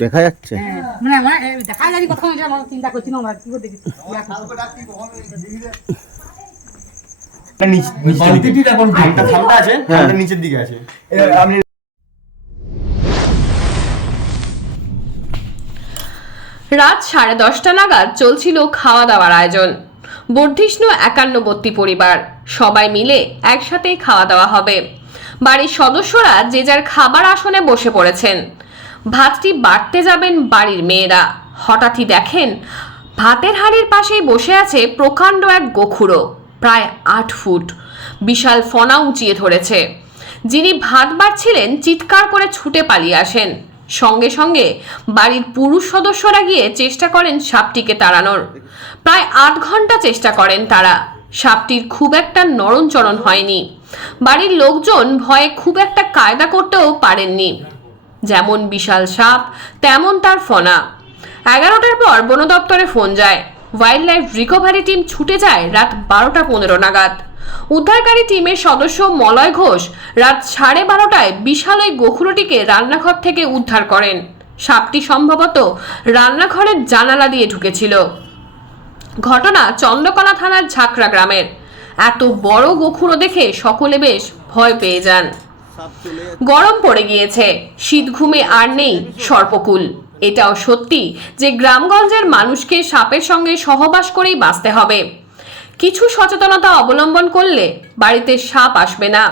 দেখা যাচ্ছে। হ্যাঁ, মানে হ্যাঁ। থামটা নিচের দিকে আছে। আপনি রাত সাড়ে দশটা নাগাদ চলছিল খাওয়া দাওয়ার আয়োজন। বর্ধিষ্ণু একান্নবর্তী পরিবার সবাই মিলে একসাথেই খাওয়া দাওয়া হবে। বাড়ির সদস্যরা যে যার খাবার আসনে বসে পড়েছেন। ভাতটি বাড়তে যাবেন বাড়ির মেয়েরা। হঠাৎই দেখেন, ভাতের হাঁড়ির পাশেই বসে আছে প্রকাণ্ড এক গোখুরো, প্রায় আট ফুট। বিশাল ফনা উঁচিয়ে ধরেছে। যিনি ভাত বাড়ছিলেন, চিৎকার করে ছুটে পালিয়ে আসেন। সঙ্গে সঙ্গে বাড়ির পুরুষ সদস্যরা গিয়ে চেষ্টা করেন সাপটিকে তাড়ানোর। প্রায় আধ ঘণ্টা চেষ্টা করেন তারা। সাপটির খুব একটা নরণচরণ হয়নি। বাড়ির লোকজন ভয়ে খুব একটা কায়দা করতেও পারেননি। যেমন বিশাল সাপ, তেমন তার ফনা। এগারোটার পর বন দপ্তরে ফোন যায়। ওয়াইল্ড লাইফ রিকভারি টিম ছুটে যায় রাত বারোটা পনেরো নাগাদ। উদ্ধারকারী টিমের সদস্য মলয় ঘোষ রাত সাড়ে বারোটায় বিশাল ওই গোখুরটিকে রান্নাঘর থেকে উদ্ধার করেন। সাপটি সম্ভবত রান্নাঘরের জানালা দিয়ে ঢুকেছিল। ঘটনা চন্দ্রকোনা থানার ঝাকরা গ্রামের। এত বড় গোখুরো দেখে সকলে বেশ ভয় পেয়ে যান। গরম পড়ে গিয়েছে। শীত ঘুমে আর নেই সর্পকুল। এটাও সত্যি যে গ্রামগঞ্জের মানুষকে সাপের সঙ্গে সহবাস করেই বাঁচতে হবে। কিছু সচেতনতা অবলম্বন করলে বাড়িতে সাপ আসবে না।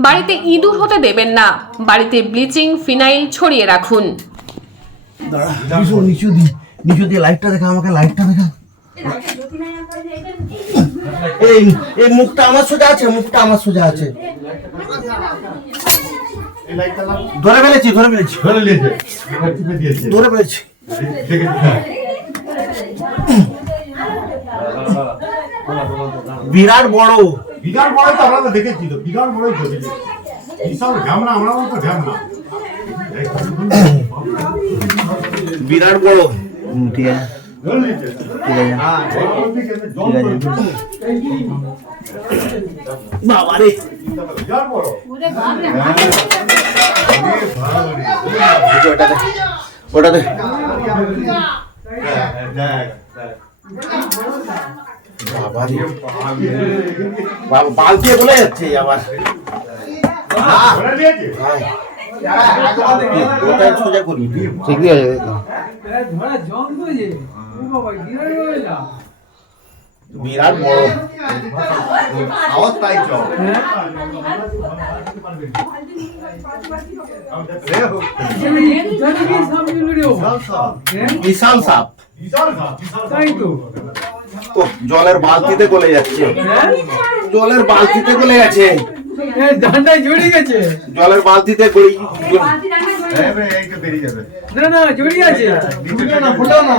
বাড়িতে ইঁদুর হতে দেবেন না। বাড়িতে ব্লিচিং, ফিনাইল ছড়িয়ে রাখুন। নিচু নিচু দি, নিচু দিয়ে লাইটটা দেখা, আমাকে লাইটটা দেখা। এই এই মুখটা আমার সোজা আছে মুখটা আমার সোজা আছে। ধরে ফেলেছি ধরে ফেলেছি। ধরে দিয়েছে। ধরে ফেলেছি। হ্যাঁ। বিরাট বড়। বিরাট বড় তো আমরা তো দেখেছি তো বিরাট বড় বিশাল ঝামনা আমরা তো ঝামনা বিরাট বড়। ঠিক আছে। হ্যাঁ। বাবা রে বাবা বালতি বলে যাচ্ছে আবার ওটা সোজা করবি ঠিকই আছে বিরাট বড়। আওয়াজ বিশাল সাপ। ও জলের বালতিতে গলে যাচ্ছে। জলের বালতিতে গলে গেছে। ডান্ডায় জড়িয়ে গেছে জলের বালতিতে গলি হ্যাঁ তো যাবে। না না জড়িয়ে আছে। না না।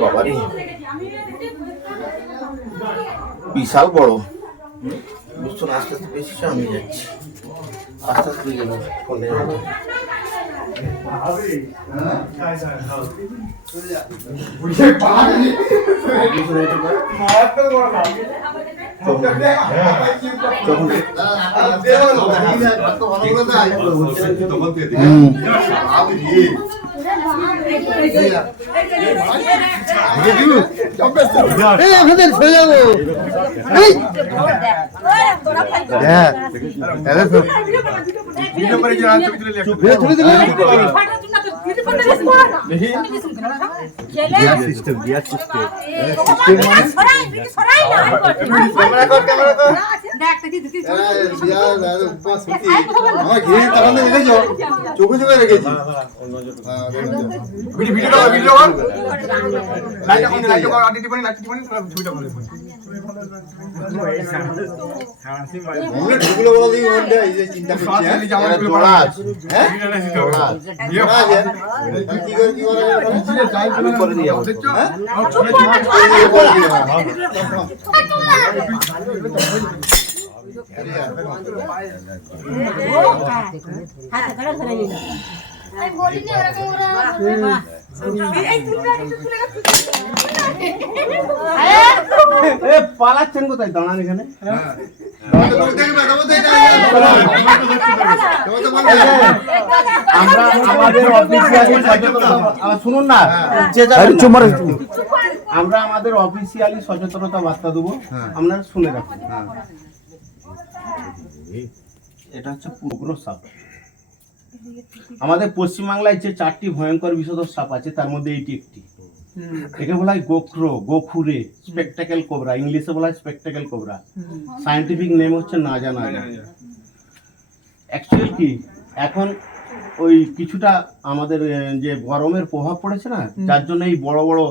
বাবা রে বিশাল বড় বুঝছ না আস্তে আস্তে বেশি সামনে যাচ্ছি আস্তে আস্তে গেল ফোনে ভিডিও করে চোখে চোখে রেখেছি ভিডিও ভিডিও ভিডিও লাইট এখন লাইট কর আদি দিবনি লাইট দিবনি ছবিটা ভালো কি করে কি করে হ্যাঁ পালাচ্ছেন কোথায়? দাঁড়ান এখানে। আমরা আমাদের অফিসিয়ালি সচেতনতা শুনুন না। যে আমরা আমাদের অফিসিয়ালি সচেতনতা বার্তা দেবো। আপনারা শুনে রাখুন এটা হচ্ছে পুগ্র সাপ। আমাদের পশ্চিমবাংলায় যে চারটি ভয়ঙ্কর বিষধর সাপ আছে তার মধ্যে এইটি একটি। একে বলা হয় গোখরো গোখুরে স্পেকটাকেল কোবরা। ইংলিশে বলা হয় স্পেকটাকেল কোবরা। সায়েন্টিফিক নেম হচ্ছে না জানা অ্যাকচুয়ালি কি? এখন ওই কিছুটা আমাদের যে গরমের প্রভাব পড়েছে না যার জন্য এই বড় বড়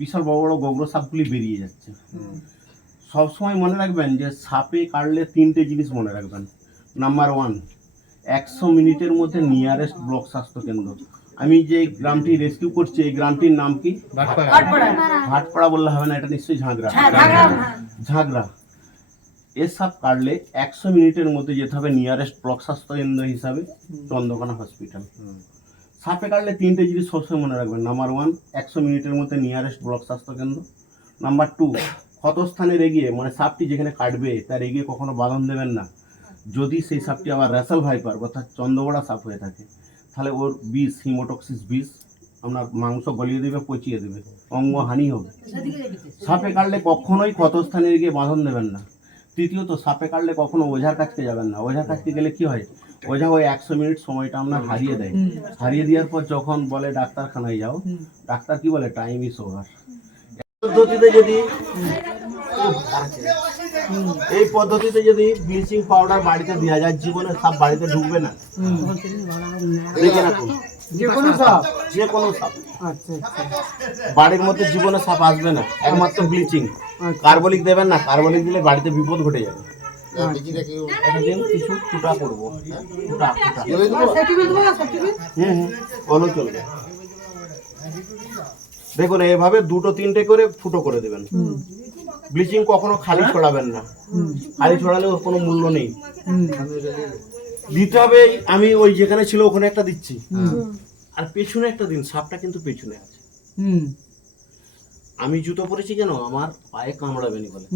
বিশাল বড় বড় গোগ্র সাপগুলি বেরিয়ে যাচ্ছে। সব সময় মনে রাখবেন যে সাপে কাটলে তিনটে জিনিস মনে রাখবেন। নাম্বার ওয়ান একশো মিনিটের মধ্যে নিয়ারেস্ট ব্লক স্বাস্থ্য কেন্দ্র আমি যে গ্রামটি রেস্কিউ করছি এই গ্রামটির নাম কি? ভাটপাড়া। বললে হবে না এটা নিশ্চয়ই ঝাঁকড়া ঝাঁকড়া এর সাপ কাটলে একশো মিনিটের মধ্যে যেতে হবে নিয়ারেস্ট ব্লক স্বাস্থ্য কেন্দ্র হিসাবে চন্দ্রকোনা হসপিটাল। সাপে কাটলে তিনটে জিনিস সবসময় মনে রাখবেন। নাম্বার ওয়ান একশো মিনিটের মধ্যে নিয়ারেস্ট ব্লক স্বাস্থ্য কেন্দ্র নাম্বার টু ক্ষতস্থানের এগিয়ে মানে সাপটি যেখানে কাটবে তার এগিয়ে কখনো বাঁধন দেবেন না। যদি সেই সাপটি আবার র্যাসেল ভাইপার অর্থাৎ চন্দ্রবড়া সাপ হয়ে থাকে, তাহলে ওর বিষ, হিমোটক্সিস বিষ আপনার মাংস গলিয়ে দেবে, পচিয়ে দেবে অঙ্গহানি হবে। সাপে কাটলে কখনোই ক্ষতস্থানের গিয়ে বাঁধন দেবেন না। তৃতীয়ত, সাপে কাটলে কখনো ওঝার কাছকে যাবেন না। ওঝার কাছকে গেলে কি হয়? ওঝা ওই একশো মিনিট সময়টা আপনার হারিয়ে দেয়। হারিয়ে দেওয়ার পর যখন বলে, ডাক্তারখানায় যাও। ডাক্তার কি বলে? টাইম ইস ওভার পদ্ধতিতে যদি এই পদ্ধতিতে যদি ব্লিচিং পাউডার বাড়িতে দেওয়া যায় জীবনে সাপ বাড়িতে ঢুকবে না। দেখে রাখুন যে কোনো সাপ। যে কোনো সাপ। আচ্ছা আচ্ছা। বাড়ির মধ্যে জীবনে সাপ আসবে না একমাত্র ব্লিচিং। কার্বলিক দেবেন না কার্বলিক দিলে বাড়িতে বিপদ ঘটে যাবে। কিছু ফুটা করব। হুম চলবে দেখুন এভাবে দুটো তিনটে করে ফুটো করে দেবেন। ব্লিচিং কখনো খালি ছড়াবেন না। খালি ছড়ালে ওর কোনো মূল্য নেই। দিতে হবে আমি ওই যেখানে ছিল ওখানে একটা দিচ্ছি। আর পেছনে একটা দিন সাপটা কিন্তু পেছনে আছে। আমি জুতো পরেছি কেন? আমার পায়ে কামড়াবেনি বলে।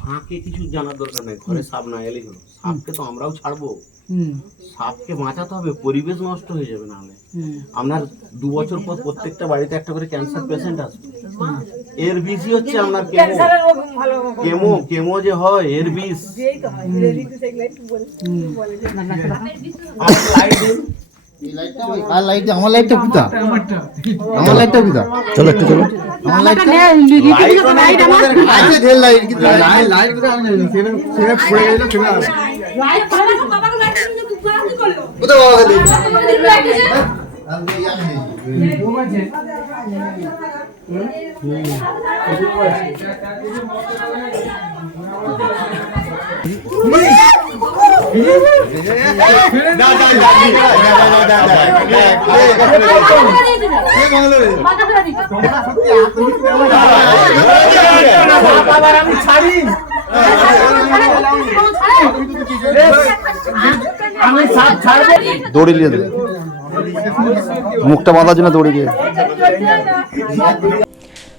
ফাঁকে কিছু জানার দরকার নেই ঘরে সাপ না এলেই হলো। সাপকে তো আমরাও ছাড়বো। সাপকে বাঁচাতে হবে পরিবেশ নষ্ট হয়ে যাবে নাহলে আপনার দু বছর পর প্রত্যেকটা বাড়িতে একটা করে ক্যান্সার পেশেন্ট আসবে। এর বিষই হচ্ছে আপনার কেমো। কেমো কেমো যে হয় এর বিষ। লাইট দিন। আর লাইটটা আমার লাইটটা কোথা আমার লাইটটা কোথা চলো একটু চলো। আমার লাইটটা লাইট তো নেই তোমাদের কাছে। আছে ঢের লাইট কিন্তু লাইট লাইট কোথা আমি জানি না। সেখানে সেখানে পড়ে গেল সেখানে কোথা বাবা দেখি ও আছে কে বাংলা রে? আবার দড়ি নিয়ে দেবে মুখটা বাঁধার জন্য দড়ি দিয়ে।